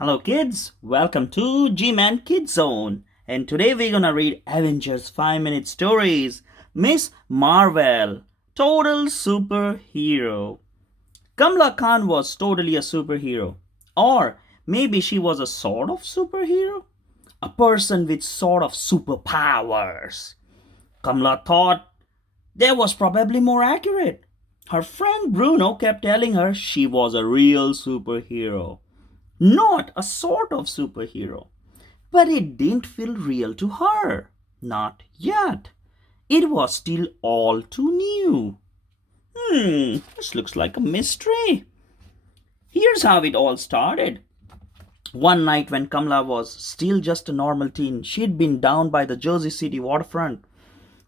Hello kids, welcome to Gmankidszone. And today we're gonna read Avengers 5-minute stories. Miss Marvel, total superhero. Kamala Khan was totally a superhero. Or maybe she was a sort of superhero? A person with sort of superpowers. Kamala thought that was probably more accurate. Her friend Bruno kept telling her she was a real superhero, not a sort of superhero. But it didn't feel real to her. Not yet. It was still all too new. This looks like a mystery. Here's how it all started. One night when Kamala was still just a normal teen, she'd been down by the Jersey City waterfront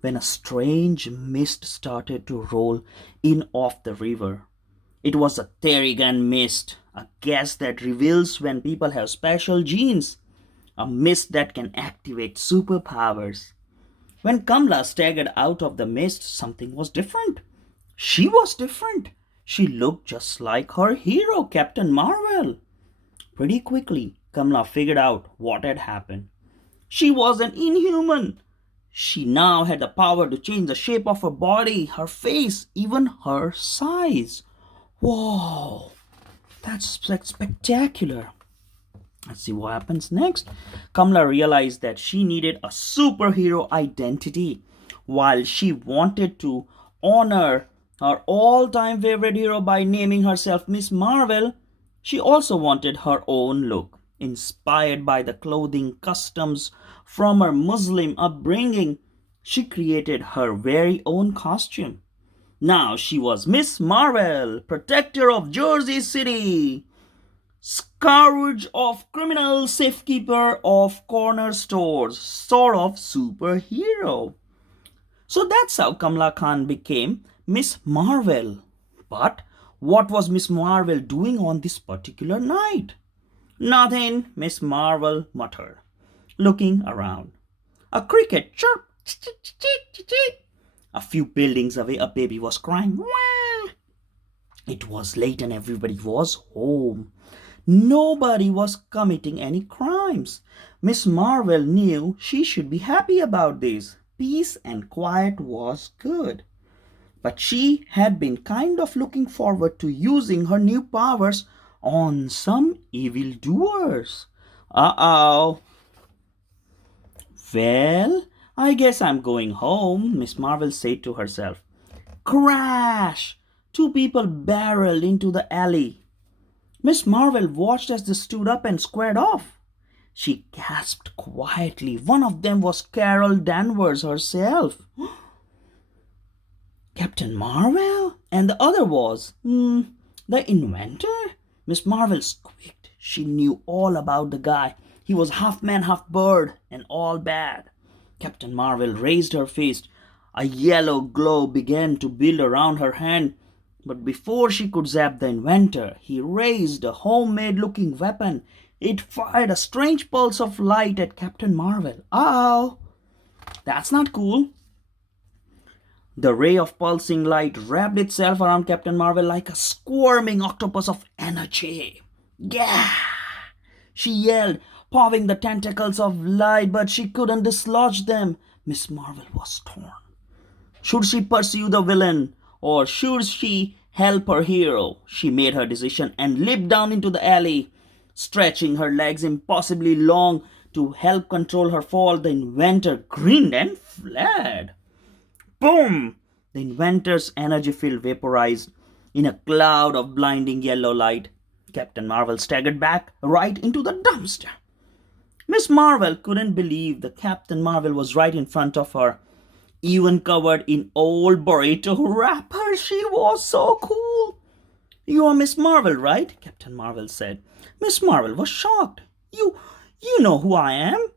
when a strange mist started to roll in off the river. It was a Terrigan mist, a gas that reveals when people have special genes, a mist that can activate superpowers. When Kamala staggered out of the mist, something was different. She was different. She looked just like her hero, Captain Marvel. Pretty quickly, Kamala figured out what had happened. She was an inhuman. She now had the power to change the shape of her body, her face, even her size. Whoa, that's spectacular. Let's see what happens next. Kamala realized that she needed a superhero identity. While she wanted to honor her all-time favorite hero by naming herself Miss Marvel, she also wanted her own look, inspired by the clothing customs from her Muslim upbringing. She created her very own costume. Now she was Miss Marvel, protector of Jersey City, scourge of criminals, safekeeper of corner stores, sort of superhero. So that's how Kamala Khan became Miss Marvel. But what was Miss Marvel doing on this particular night? Nothing, Miss Marvel muttered, looking around. A cricket chirped. A few buildings away, a baby was crying. Wah! It was late and everybody was home. Nobody was committing any crimes. Miss Marvel knew she should be happy about this. Peace and quiet was good. But she had been kind of looking forward to using her new powers on some evildoers. Uh-oh. Well, I guess I'm going home, Miss Marvel said to herself. Crash! Two people barreled into the alley. Miss Marvel watched as they stood up and squared off. She gasped quietly. One of them was Carol Danvers herself. Captain Marvel? And the other was, the inventor? Miss Marvel squeaked. She knew all about the guy. He was half man, half bird, and all bad. Captain Marvel raised her fist. A yellow glow began to build around her hand. But before she could zap the inventor, he raised a homemade-looking weapon. It fired a strange pulse of light at Captain Marvel. Uh-oh! That's not cool. The ray of pulsing light wrapped itself around Captain Marvel like a squirming octopus of energy. Gah! She yelled, pawing the tentacles of light, but she couldn't dislodge them. Miss Marvel was torn. Should she pursue the villain, or should she help her hero? She made her decision and leaped down into the alley, stretching her legs impossibly long to help control her fall. The inventor grinned and fled. Boom! The inventor's energy field vaporized in a cloud of blinding yellow light. Captain Marvel staggered back right into the dumpster. Miss Marvel couldn't believe that Captain Marvel was right in front of her, even covered in old burrito wrapper. She was so cool. You are Miss Marvel, right? Captain Marvel said. Miss Marvel was shocked. You know who I am?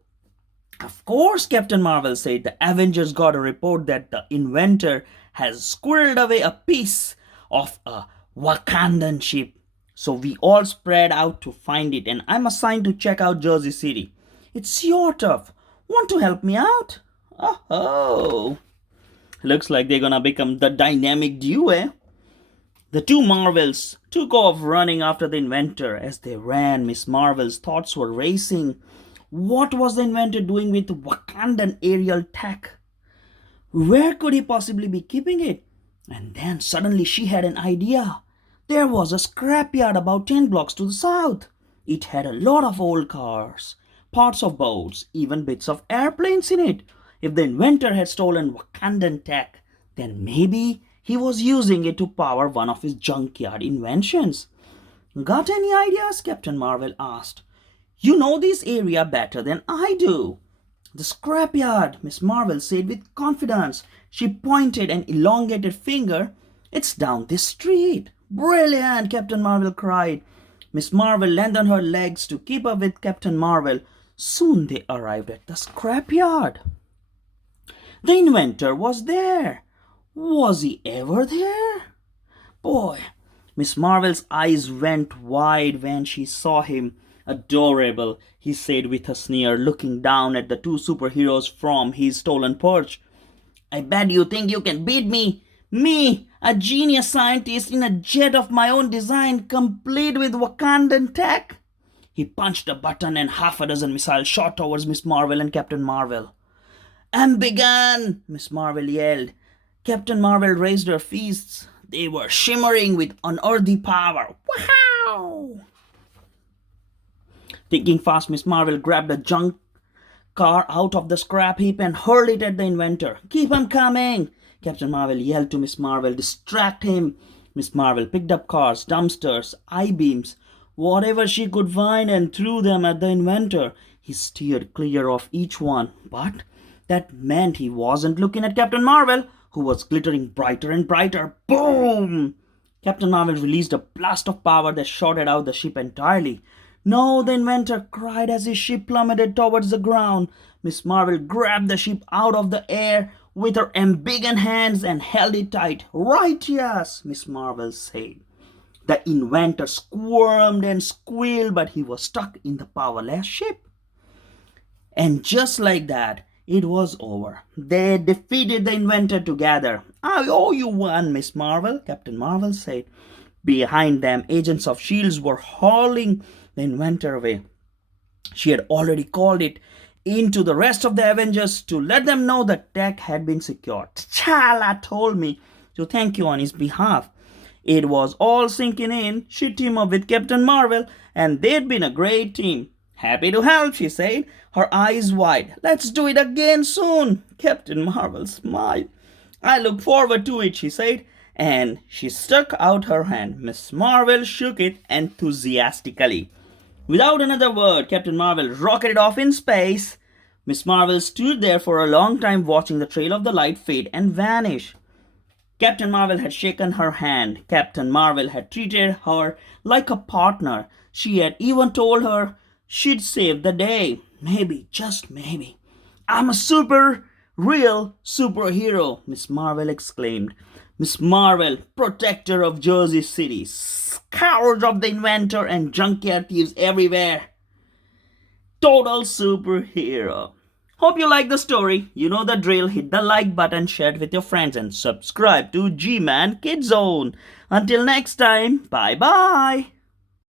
Of course, Captain Marvel said. The Avengers got a report that the inventor has squirreled away a piece of a Wakandan ship. So we all spread out to find it, and I'm assigned to check out Jersey City. It's your turf. Want to help me out? Oh, looks like they're gonna become the dynamic duo, eh? The two Marvels took off running after the inventor. As they ran, Miss Marvel's thoughts were racing. What was the inventor doing with Wakandan aerial tech? Where could he possibly be keeping it? And then suddenly she had an idea. There was a scrapyard about 10 blocks to the south. It had a lot of old cars, parts of boats, even bits of airplanes in it. If the inventor had stolen Wakandan tech, then maybe he was using it to power one of his junkyard inventions. Got any ideas? Captain Marvel asked. You know this area better than I do. The scrapyard, Miss Marvel said with confidence. She pointed an elongated finger. It's down this street. Brilliant, Captain Marvel cried. Miss Marvel landed on her legs to keep up with Captain Marvel. Soon they arrived at the scrapyard. The inventor was there. Was he ever there? Boy, Miss Marvel's eyes went wide when she saw him. Adorable, he said with a sneer, looking down at the two superheroes from his stolen perch. I bet you think you can beat me. Me, a genius scientist in a jet of my own design, complete with Wakandan tech. He punched a button and half a dozen missiles shot towards Miss Marvel and Captain Marvel. Embiggen! Miss Marvel yelled. Captain Marvel raised her fists. They were shimmering with unearthly power. Wow! Thinking fast, Miss Marvel grabbed a junk car out of the scrap heap and hurled it at the inventor. Keep him coming! Captain Marvel yelled to Miss Marvel. Distract him! Miss Marvel picked up cars, dumpsters, I-beams, whatever she could find and threw them at the inventor. He steered clear of each one, but that meant he wasn't looking at Captain Marvel, who was glittering brighter and brighter. Boom! Captain Marvel released a blast of power that shorted out the ship entirely. No, the inventor cried as his ship plummeted towards the ground. Miss Marvel grabbed the ship out of the air with her embiggen hands and held it tight. Right, yes, Miss Marvel said. The inventor squirmed and squealed, but he was stuck in the powerless ship. And just like that, it was over. They defeated the inventor together. I owe you one, Miss Marvel, Captain Marvel said. Behind them, agents of S.H.I.E.L.D. were hauling the inventor away. She had already called it into the rest of the Avengers to let them know the tech had been secured. T'Challa told me to thank you on his behalf. It was all sinking in. She teamed up with Captain Marvel and they'd been a great team. Happy to help, she said, her eyes wide. Let's do it again soon. Captain Marvel smiled. I look forward to it, she said, and she stuck out her hand. Miss Marvel shook it enthusiastically. Without another word, Captain Marvel rocketed off in space. Miss Marvel stood there for a long time watching the trail of the light fade and vanish. Captain Marvel had shaken her hand. Captain Marvel had treated her like a partner. She had even told her she'd save the day. Maybe, just maybe. I'm a real superhero, Miss Marvel exclaimed. Miss Marvel, protector of Jersey City, scourge of the inventor and junkyard thieves everywhere. Total superhero. Hope you like the story. You know the drill. Hit the like button, share it with your friends, and subscribe to Gmankidszone. Until next time, bye bye.